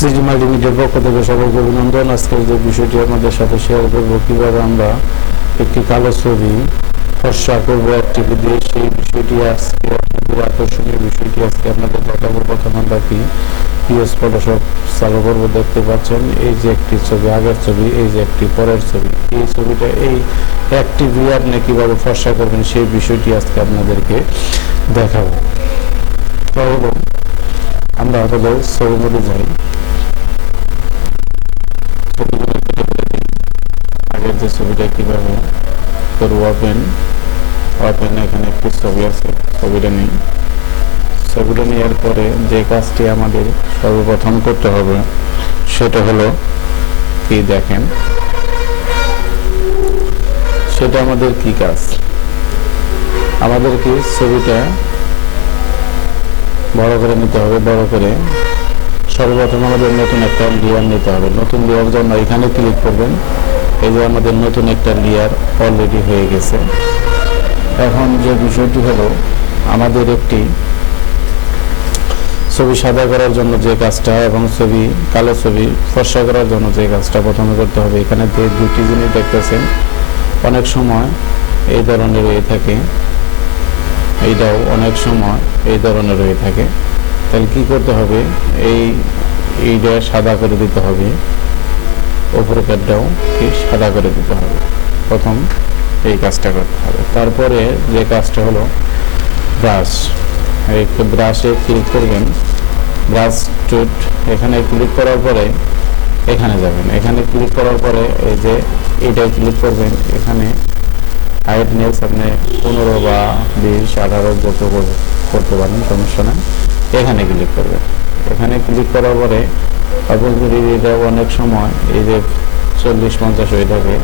CG মাল্টিমিডিয়ার পক্ষ থেকে সবাইকে অভিনন্দন। আজকের যে বিষয়টি আপনাদের সাথে শেয়ার করবো, কিভাবে আমরা একটি কালো ছবি ফর্সা করবো অ্যাক্টিভি দিয়ে, সেই বিষয়টি আজকে আপনাদের আকর্ষণীয় বিষয়টি আজকে আপনাদের দেখাবো। প্রথম আমরা কি পিএস ফটোশপ চালু করবো। দেখতে পাচ্ছেন এই যে একটি ছবি, আগের ছবি, এই যে একটি পরের ছবি। এই ছবিটা এই অ্যাক্টিভি আপনি কিভাবে ফর্সা করবেন সেই বিষয়টি আজকে আপনাদেরকে দেখাবো। তো আমরা হলো ছবির মধ্যে যাই, আগের যে ছবিটা কিভাবে করবো, ওপেন এখানে একটি ছবি আছে, ছবিটা নেই। ছবিটা নেওয়ার পরে যে কাজটি আমাদের সর্বপ্রথম করতে হবে সেটা হলো কি দেখেন, সেটা আমাদের কি কাজ, আমাদের কি ছবিটা বড় করে নিতে হবে। বড় করে সর্বপ্রথম আমাদের নতুন একটা লেয়ার নিতে হবে। নতুন লেয়ার জন্য এখানে ক্লিক করবেন। এই যে আমাদের নতুন একটা লেয়ার অলরেডি হয়ে গেছে। এখন যে বিষয়টি হলো, আমাদের একটি ছবি সাদা করার জন্য যে কাজটা এবং ছবি কালো ছবি ফর্সা করার জন্য যে কাজটা প্রথমে করতে হবে, এখানে যে দুটি জিনিস দেখতেছেন অনেক সময় এই ধরনের হয়ে থাকে, এইটাও অনেক সময় এই ধরনের হয়ে থাকে। তাহলে কি করতে হবে, এইটা সাদা করে দিতে হবে, উপরের কাঠটাও কি সাদা করে দিতে হবে। প্রথম এই কাজটা করতে হবে। তারপরে যে কাজটা হলো ব্রাশ, এই ব্রাশে ক্লিক করবেন। ব্রাশ টুট এখানে ক্লিক করার পরে এখানে যাবেন। এখানে ক্লিক করার পরে এই যে এইটাই ক্লিক করবেন। এখানে হাইটনেস আপনি 15 বা 20, 18 যত করতে পারেন, সমস্যা নেই। এখানে ক্লিক করবেন। এখানে ক্লিক করার পরে আপনার যদি এটা অনেক সময় এই যে 40-50 হয়ে থাকে,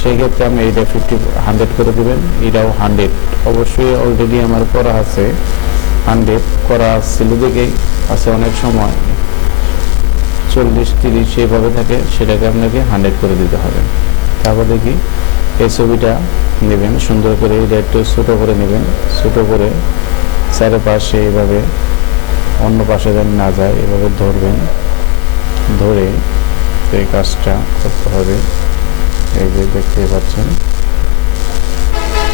সেই ক্ষেত্রে আমি এইটা 100 করে দেবেন। এটাও 100 অবশ্যই অলরেডি আমার করা আছে, 100 করা ছিল দেখেই আছে। অনেক সময় 40-30 সেইভাবে থাকে, সেটাকে আপনাকে 100 করে দিতে হবে। তারপর দেখি এই ছবিটা নেবেন, সুন্দর করে এটা একটু ছোটো করে নেবেন। ছোটো করে চারপাশে এইভাবে, অন্য পাশে যেন না যায়, এভাবে ধরবেন। ধরে এই কাজটা করতে হবে। এই যে দেখতে পাচ্ছেন,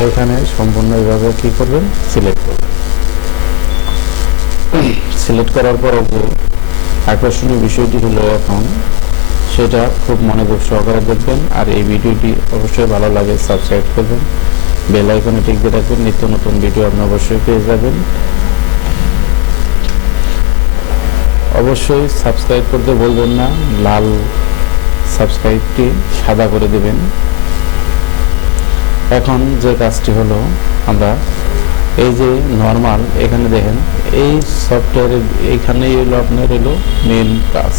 এখানে সম্পূর্ণ এইভাবে কি করবেন, সিলেক্ট করবেন। সিলেক্ট করার পরে যে আকর্ষণীয় বিষয়টি হলো এখন, সেটা খুব মনোযোগ সহকারে দেখবেন। আর এই ভিডিওটি অবশ্যই ভালো লাগে সাবস্ক্রাইব করবেন, বেল আইকনে টিক দিয়ে রাখবেন। নিত্য নতুন ভিডিও আপনি অবশ্যই পেয়ে যাবেন। অবশ্যই সাবস্ক্রাইব করতে বলবেন না, লাল সাবস্ক্রাইবটি সাদা করে দেবেন। এখন যে কাজটি হলো, আমরা এই যে নর্মাল এখানে দেখেন, এই সফটওয়্যারের এইখানেই হলো আপনার হলো মেন কাজ।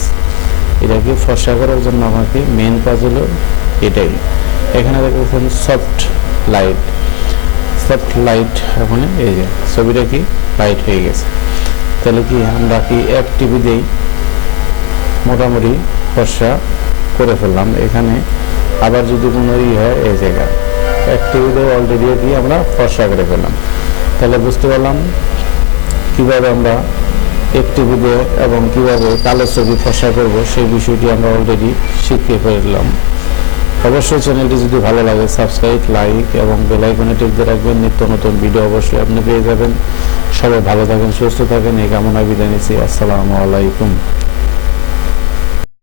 এটাকে ফর্সা করার জন্য আমাকে মেন কাজ হলো এটাই। এখানে দেখেছেন সফট লাইট, ওখানে এই যে ছবিটা কি লাইট হয়ে গেছে। তাহলে কি আমরা কি অ্যাক্টিভি দেই, মোটামুটি ফর্সা করে ফেললাম। এখানে আবার যদি কোনো হয়, এই জায়গা অ্যাক্টিভি দিয়ে অলরেডি কি আমরা ফর্সা করে ফেললাম। তাহলে বুঝতে পারলাম কিভাবে আমরা অ্যাক্টিভি দিয়ে এবং কিভাবে কালো ছবি ফর্সা করব, সেই বিষয়টি আমরা অলরেডি শিখে ফেললাম। অবশ্যই চ্যানেলটি যদি ভালো লাগে সাবস্ক্রাইব, লাইক এবং বেল আইকনে টিপ দিয়ে রাখবেন। নিত্য নতুন ভিডিও অবশ্যই আপনি পেয়ে যাবেন। সবাই ভালো থাকেন, সুস্থ থাকেন, এই কামনায় বিদায় নিচ্ছি। আসসালামু আলাইকুম।